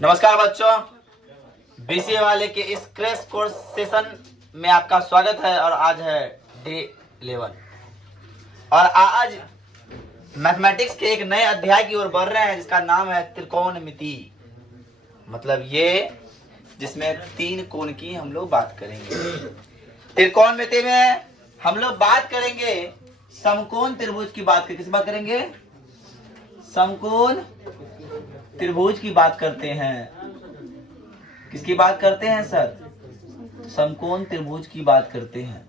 नमस्कार बच्चों, बीसीए वाले के इस क्रैश कोर्स सेशन में आपका स्वागत है। और आज है डे 11 और आज मैथमेटिक्स के एक नए अध्याय की ओर बढ़ रहे हैं जिसका नाम है त्रिकोणमिति। मतलब ये जिसमें 3 कोण की हम लोग बात करेंगे। त्रिकोणमिति में हम लोग बात करेंगे समकोण त्रिभुज की बात करेंगे। किस बात करेंगे? समकोण त्रिभुज की बात करते हैं। किसकी बात करते हैं सर? समकोण त्रिभुज की बात करते हैं।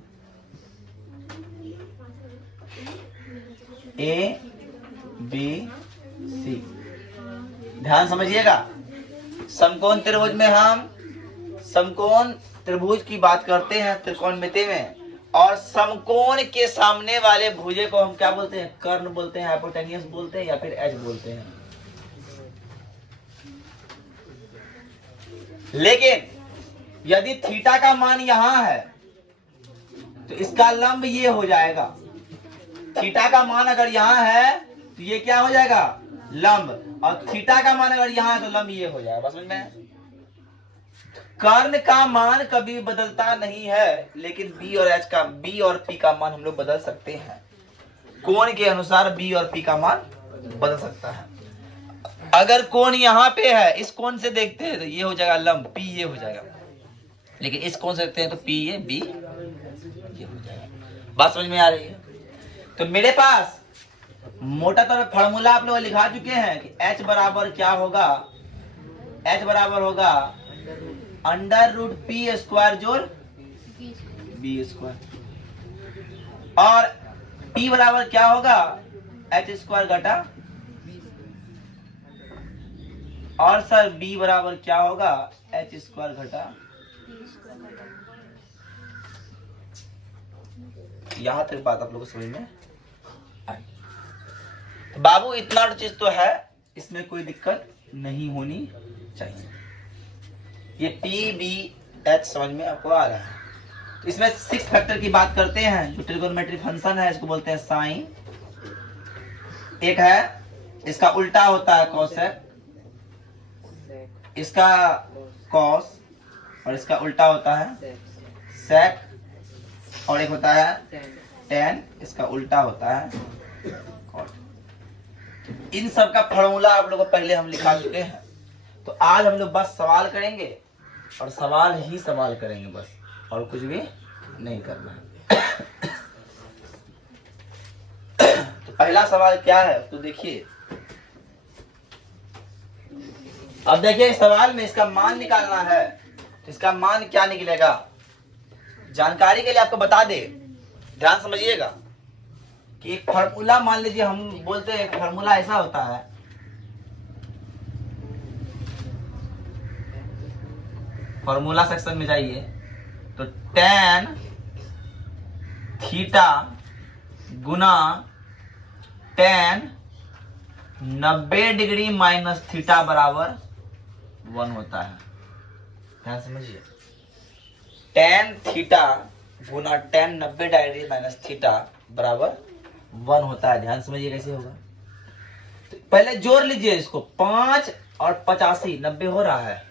ए बी सी, ध्यान समझिएगा। समकोण त्रिभुज में हम समकोण त्रिभुज की बात करते हैं त्रिकोणमिति में। और समकोण के सामने वाले भुजे को हम क्या बोलते हैं? कर्ण बोलते हैं, हाइपोटेनियस बोलते हैं या फिर एज बोलते हैं। लेकिन यदि थीटा का मान यहां है तो इसका लंब ये हो जाएगा। थीटा का मान अगर यहां है तो ये क्या हो जाएगा? लंब। और थीटा का मान अगर यहां है तो लंब ये हो जाएगा। बस समझ में? कर्ण का मान कभी बदलता नहीं है, लेकिन बी और एच का, बी और पी का मान हम लोग बदल सकते हैं। कोण के अनुसार बी और पी का मान बदल सकता है। अगर कोण यहाँ पे है, इस कोण से देखते हैं तो ये हो जाएगा लंब, पी ये हो जाएगा। लेकिन इस कोण से देखते हैं तो पी ये, बी ये हो जाएगा। बात समझ में आ रही है? तो मेरे पास मोटा तौर पर फॉर्मूला आप लोग लिखा चुके हैं कि h बराबर क्या होगा? h बराबर होगा √p² जोड़ b²। और p बराबर क्या होगा? h² घटा। और सर b बराबर क्या होगा? h² घटा। यहां तक बात आप लोगों को समझ में आई? तो बाबू इतना चीज तो है, इसमें कोई दिक्कत नहीं होनी चाहिए। ये p b h समझ में आपको आ रहा है। तो इसमें 6 फैक्टर की बात करते हैं। जो ट्रिगोनोमेट्री फंक्शन है इसको बोलते हैं साइन। एक है इसका उल्टा होता है कोसेक, इसका कॉस, और इसका उल्टा होता है सेक, और एक होता है टेन, इसका उल्टा होता है कॉट। इन सब का फॉर्मूला आप लोगों को पहले हम लिखा चुके हैं। तो आज हम लोग बस सवाल करेंगे और सवाल ही सवाल करेंगे बस, और कुछ भी नहीं करना है। तो पहला सवाल क्या है तो देखिए। अब देखिए इस सवाल में इसका मान निकालना है। तो इसका मान क्या निकलेगा? जानकारी के लिए आपको बता दे, ध्यान समझिएगा कि एक फॉर्मूला, मान लीजिए हम बोलते हैं फॉर्मूला ऐसा होता है। फॉर्मूला सेक्शन में जाइए तो tan थीटा गुना tan 90 डिग्री माइनस थीटा बराबर 1 होता है। ध्यान समझिए, tan थीटा गुना tan 90 डिग्री माइनस थीटा बराबर 1 होता है। ध्यान समझिए कैसे होगा। तो पहले जोड़ लीजिए इसको, 5 और 85 90 हो रहा है।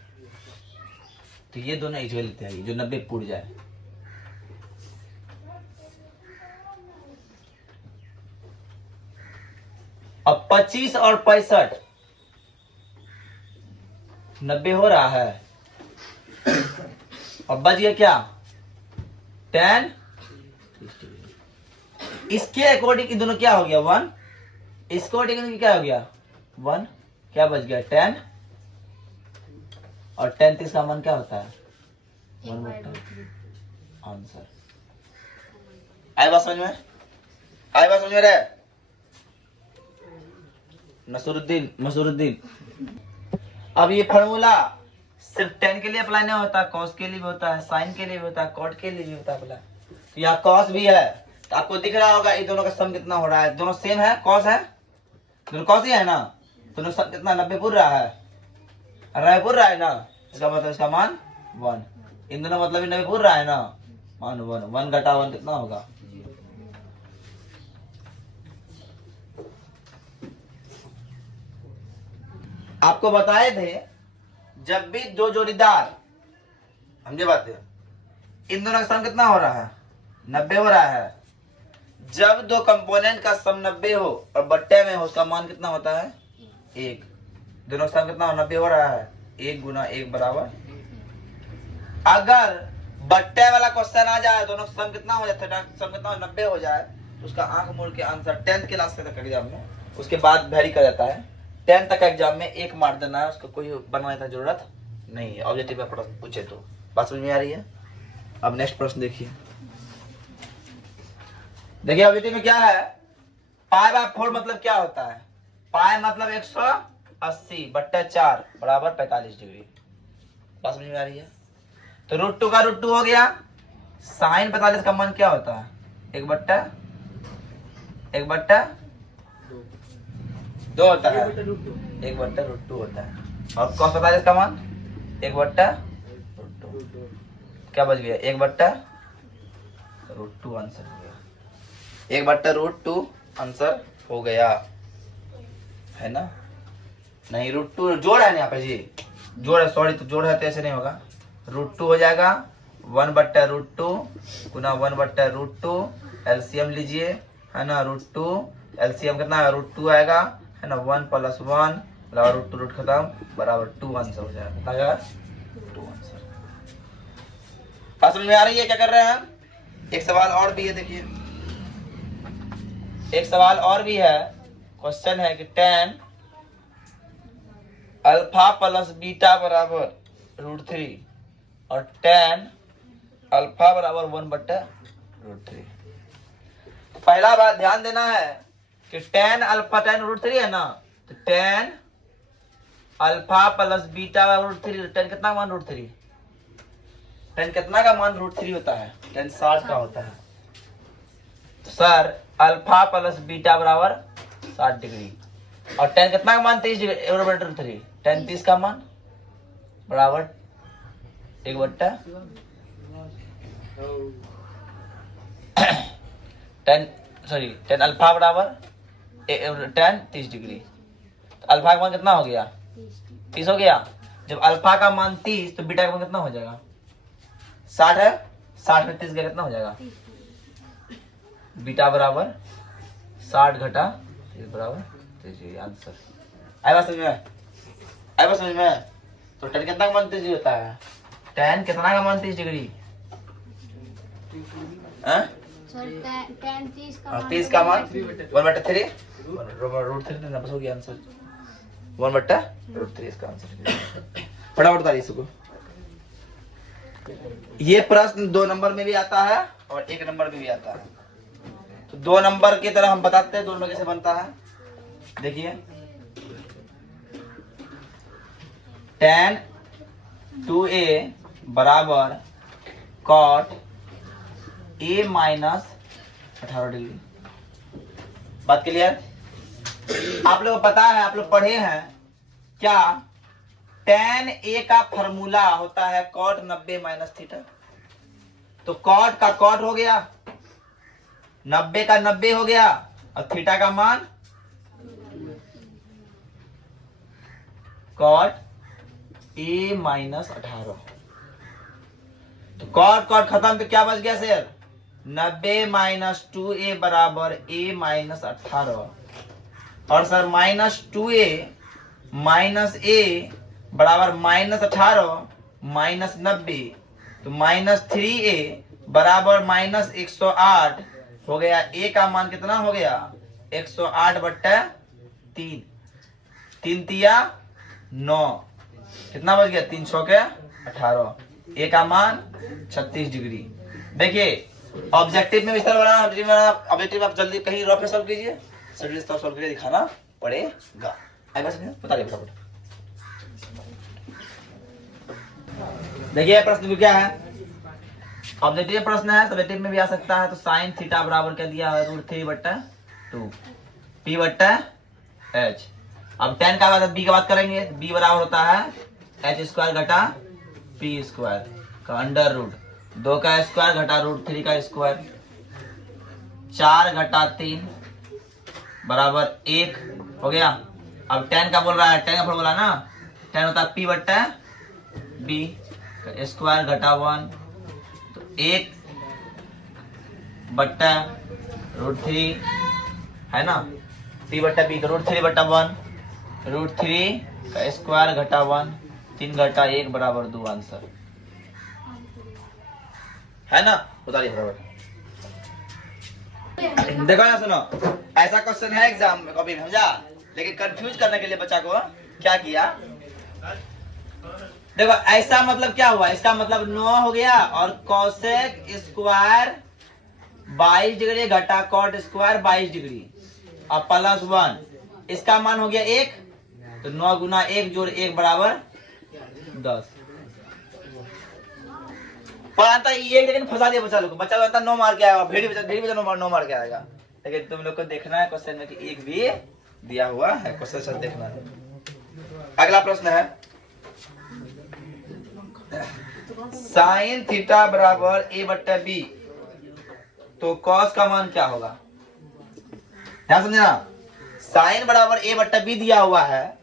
तो ये दोनों जोड़ लेते हैं, जो 90 पूर जाए। अब 25 और 65 90 हो रहा है। अब बच गया क्या? 10। इसके अकॉर्डिंग दोनों क्या हो गया? 1। इसके अकॉर्डिंग क्या हो गया? 1। क्या बच गया? 10। और 10 इसका मान क्या होता है? 1/3 आंसर। आए बात समझ में? आए बात समझ में रहे? मसूरुद्दीन। अब ये फॉर्मूला सिर्फ tan के लिए अप्लाई नहीं होता, cos के लिए भी होता है, sin के लिए भी होता है, cot के लिए भी होता है अप्लाई। तो यहाँ cos भी है, तो आपको दिख रहा होगा ये दोनों का सम कितना हो रहा है। दोनों सेम है, cos है, दोनों cos ही है ना। दोनों सम कितना? 90 पूर रहा है, 90 पूर रहा है ना। इसका मतलब इसका मान 1। इन दोनों मतलब 90 पूर रहा है ना, मान 1। 1 घटा 1 कितना होगा? आपको बताए थे जब भी दो जोड़ीदार, समझे बात है, इन दोनों का सम कितना हो रहा है? 90 हो रहा है। जब दो कंपोनेंट का सम 90 हो और बट्टे में हो, उसका मान कितना होता है? 1। दोनों का सम कितना हो? 90 हो रहा है। 1 गुना 1 बराबर। अगर बट्टे वाला क्वेश्चन आ जाए, दोनों का सम कितना हो जाता है? सम कितना हो? 90 हो जाए, तो उसका आंख मूंद के आंसर 10th क्लास के तक एग्जाम में, उसके बाद वेरी कर जाता है। 10th तक एग्जाम में 1 मार देना है, उसको कोई बनाने की जरूरत नहीं है। ऑब्जेक्टिव में प्रश्न पूछे तो बात समझ में आ रही है? अब नेक्स्ट प्रश्न देखिए। देखिए ऑब्जेक्टिव में क्या है? पाई बाय 4 मतलब क्या होता है? पाई मतलब 180 बट्टा 4 बराबर 45 डिग्री। बात समझ में आ रही है? तो √2 का √2 हो गया। साइन 45 का मान क्या होता है? 1 बट्टा 2 होता है। 1 बट्टा √2 होता है। और cos 45 का मान 1 बट्टा √2। क्या बच गया? 1 बट्टा √2 आंसर हो गया। 1 बट्टा √2 आंसर हो गया, है ना? नहीं, √2 जोड़ है ना यहाँ पे जी, जोड़ है, सॉरी, तो जोड़ है तो ऐसे नहीं होगा। √2 हो जाएगा 1 बट्टा √2 गुना 1 बट्टा √2, एलसीएम लीजिए, है ना? √2 एलसीएम कितना है? √2 आएगा, है ना? 1 + 1 बराबर √2, रूट खत्म, बराबर 2 आंसर हो जाएगा। कितना आएगा? 2 आंसर। बात समझ में आ रही है? क्या कर रहे हैं हम? एक सवाल और भी है, देखिए एक सवाल और भी है। क्वेश्चन है कि tan अल्फा प्लस बीटा बराबर √3 और tan अल्फा बराबर 1 बट्टा √3। पहला बात ध्यान देना है कि tan अल्फा tan √3 है ना, तो tan अल्फा प्लस बीटा बराबर √3। tan कितना मान √3? tan कितना का मान √3 होता है? tan 60 का होता है। तो सर अल्फा प्लस बीटा बराबर 60 डिग्री, और tan कितना का मान 30 डिग्री √3। tan 30 का मान बराबर 1 बट्टा tan अल्फा बराबर tan 30 डिग्री। तो अल्फा का मान कितना हो गया? 30 हो गया। जब अल्फा का मान 30, तो बीटा का मान कितना हो जाएगा? 60 है। 60 में 30 गया, कितना हो जाएगा? बीटा बराबर 60 घटा 30 बराबर 30। आंसर आएगा समझ में? आएगा समझ में? तो tan कितना का मान 30 डिग्री होता है? tan कितना का मान 30 डिग्री? tan 30 का मान 1/3 √3 बस हो गया आंसर। 1/√3 इसका आंसर। फटाफट उतारिए इसको। ये प्रश्न 2 नंबर में भी आता है और 1 नंबर में भी आता है। तो 2 नंबर की तरह हम बताते हैं 2 नंबर कैसे बनता है। देखिए tan 2a बराबर cot a माइनस 18 डिग्री। बात क्लियर? आप लोग पता है, आप लोग पढ़े हैं क्या? tan a का फॉर्मूला होता है cot 90 माइनस थीटा। तो cot का cot हो गया, 90 का 90 हो गया, और थीटा का मान cot a माइनस 18। तो cot cot खत्म, तो क्या बच गया सर? 90 माइनस 2a बराबर a माइनस 18। और sir minus 2a minus a बराबर माइनस 18 माइनस 90, तो माइनस 3a बराबर माइनस 108 हो गया। a का मान कितना हो गया? 108/3। 3 तिया 9, कितना बच गया? 3 6 के 18। a का मान 36 डिग्री। देखिए ऑब्जेक्टिव में इस तरह बनाना, ऑब्जेक्टिव आप जल्दी कहीं रफ में सॉल्व कीजिए, सॉल्व करके दिखाना पड़ेगा। बता दिए फटाफट। देखिए प्रश्न क्या है? ऑब्जेक्टिव प्रश्न है, सब्जेक्टिव में भी आ सकता है। तो साइन थीटा बराबर क्या दिया है? √3/2 p/h। अब tan का बी की बात करेंगे। b बराबर होता है h² घटा p² का अंडर रूट 2 का स्क्वायर घटा √3 का स्क्वायर। 4 घटा 3 बराबर 1 हो गया। अब tan का बोल रहा है, tan का फॉर्मूला ना, tan होता है p/2 पी का स्क्वायर घटा 1, तो 1 बट्टा √3 है ना, पी बट्टा पी का √3 बट्टा 1, √3 का स्क्वायर घटा 1, 3 घटा 1 बराबर 2 आंसर है ना। उतारिए बराबर। देखो ना, सुनो, ऐसा क्वेश्चन है एग्जाम में कॉपी में, समझा, लेकिन कंफ्यूज करने के लिए बच्चा को क्या किया, देखो ऐसा मतलब क्या हुआ, इसका मतलब 9 हो गया और कोसेक स्क्वायर 22 डिग्री घटा कॉट स्क्वायर 22 डिग्री और प्लस 1, इसका मान हो गया 1, तो 9 गुना 1 जोड़ 1 बराबर 10। पर ये लेकिन फंसा दिया बच्चा लोग को, बच्चा लोग 9 मार के आएगा, भेड़ी बच्चा 9 मार के आएगा, लेकिन तुम लोग को देखना है क्वेश्चन में कि एक भी दिया हुआ है, क्वेश्चन सब देखना है। अगला प्रश्न है, साइन थीटा बराबर a बट्टा b, तो कॉस का मान क्या होगा, ध्यान समझना। साइन बराबर a बट्टा b दिया हुआ है,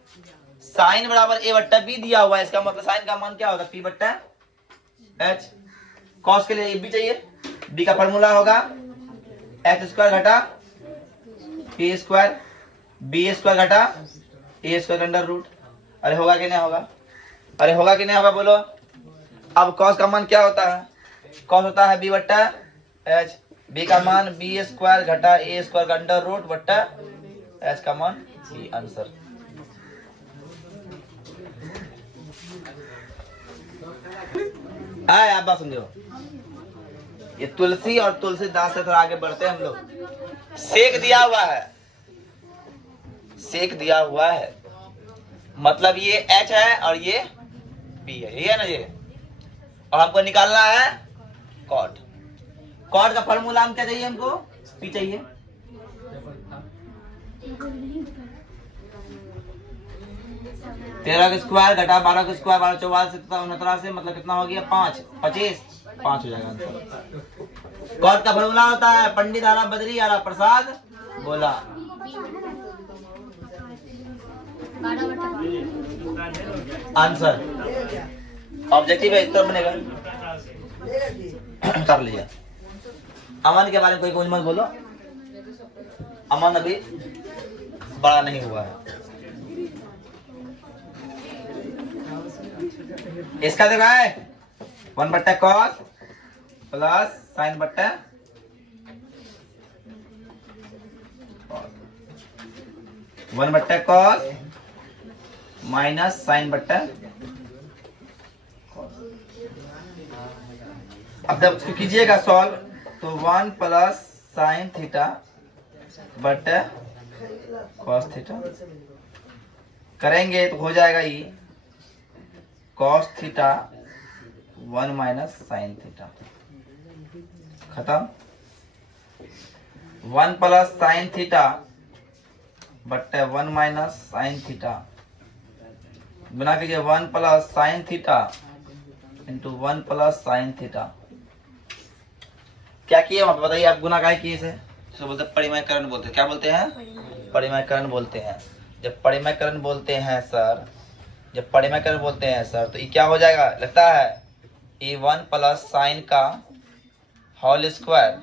साइन बराबर a बट्टा b दिया हुआ है, इसका मतलब साइन का मान क्या होगा, p बट्टा h। कॉस के लिए b चाहिए, b का फॉर्मूला होगा h स्क्वायर घटा p स्क्वायर, b स्क्वायर घटा a स्क्वायर अंडर रूट। अरे होगा कि नहीं होगा, अरे होगा कि नहीं होगा बोलो। अब कॉस का मान क्या होता है, कॉस होता है b बट्टा h, b का मान b स्क्वायर घटा a स्क्वायर का अंडर रूट बट्टा h का मान c आंसर। आए आप बात समझो, ये तुलसी और तुलसीदास से थोड़ा आगे बढ़ते हैं हम लोग। सेक दिया हुआ है, सेक दिया हुआ है, मतलब ये h है और ये b है, ये है ना ये, और हमको निकालना है कॉट। कॉट का फॉर्मूला हम क्या चाहिए, हमको p चाहिए। तेरह का स्क्वायर घटा 12 का स्क्वायर 12 44 से 69 से मतलब कितना हो गया 5 25 5 हो जाएगा आंसर। कॉट का फॉर्मूला होता है पंडित आला बद्री आला प्रसाद बोला। आंसर ऑब्जेक्टिव है, इस तरह बनेगा। कर लीजिए। अमन के बारे में कोई कुछ मत बोलो, अमन अभी बड़ा नहीं हुआ है। इसका देखा है 1 बट्टा कॉस प्लस साइन बट्टा 1 बट्टा कॉस माइनस साइन बट्टा। अब जब इसको कीजिएगा सॉल्व तो 1 प्लस साइन थीटा बट्टा कॉस थीटा करेंगे तो हो जाएगा ये cos theta 1 minus sine theta. खत्म। 1 प्लस साइन थीटा बट्टे 1 माइनस साइन थीटा गुना कीजिए 1 plus sine theta into 1 plus sine theta. क्या किए वहां पे बताइए आप, गुना काय किए इसे, जिसको बोलते हैं परिमयकरण बोलते हैं। क्या बोलते हैं, परिमयकरण बोलते हैं। जब परिमयकरण बोलते हैं सर, जब परिमयकरण बोलते हैं सर तो ये क्या हो जाएगा, लगता है ये 1 प्लस साइन का होल स्क्वायर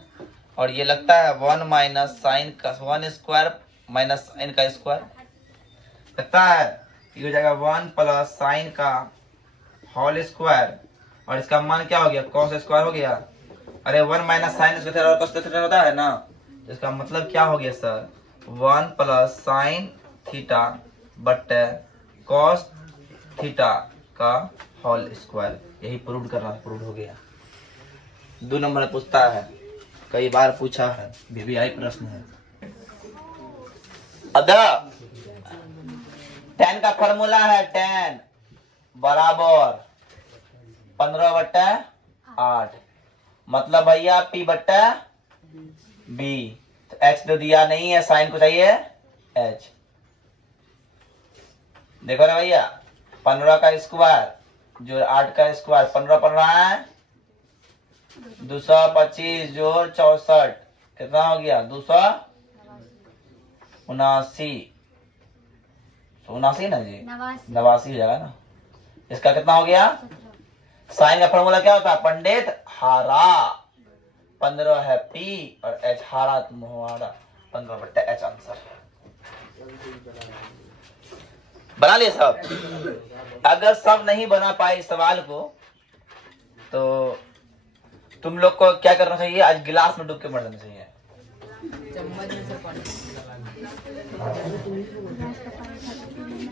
और ये लगता है 1 माइनस साइन का 1 स्क्वायर माइनस साइन का स्क्वायर लगता है। ये हो जाएगा 1 प्लस साइन का होल स्क्वायर और इसका मान क्या हो गया कॉस स्क्वायर हो गया। अरे 1 माइनस साइन स्क्वायर और कॉस थीटा होता है ना, तो इसका मतलब क्या हो गया सर 1 प्लस साइन थीटा बट्टे कॉस थीटा का होल स्क्वायर। यही प्रूव करना, प्रूव हो गया। 2 नंबर पूछता है, कई बार पूछा है, VVI प्रश्न है। अब tan का फॉर्मूला है tan बराबर 15/8 मतलब भैया P बट्टा B। तो H तो दिया नहीं है, साइन को चाहिए H। देखो ना भैया 15 का स्क्वायर जोड़ 8 का स्क्वायर 15 पड़ रहा है 225 जोड़ 64 कितना हो गया 279 ना जी, 89 हो जाएगा ना। इसका कितना हो गया साइन का फॉर्मूला क्या होता है? पंडित हारा, 15 है पी और एच, हारा तुम हमारा, 15/h आंसर। बना लिए सब? अगर सब नहीं बना पाए इस सवाल को तो तुम लोग को क्या करना चाहिए? आज गिलास में डूब के मर जाना चाहिए। चम्मच में से पानी। गैस का पानी खा के पी लेना।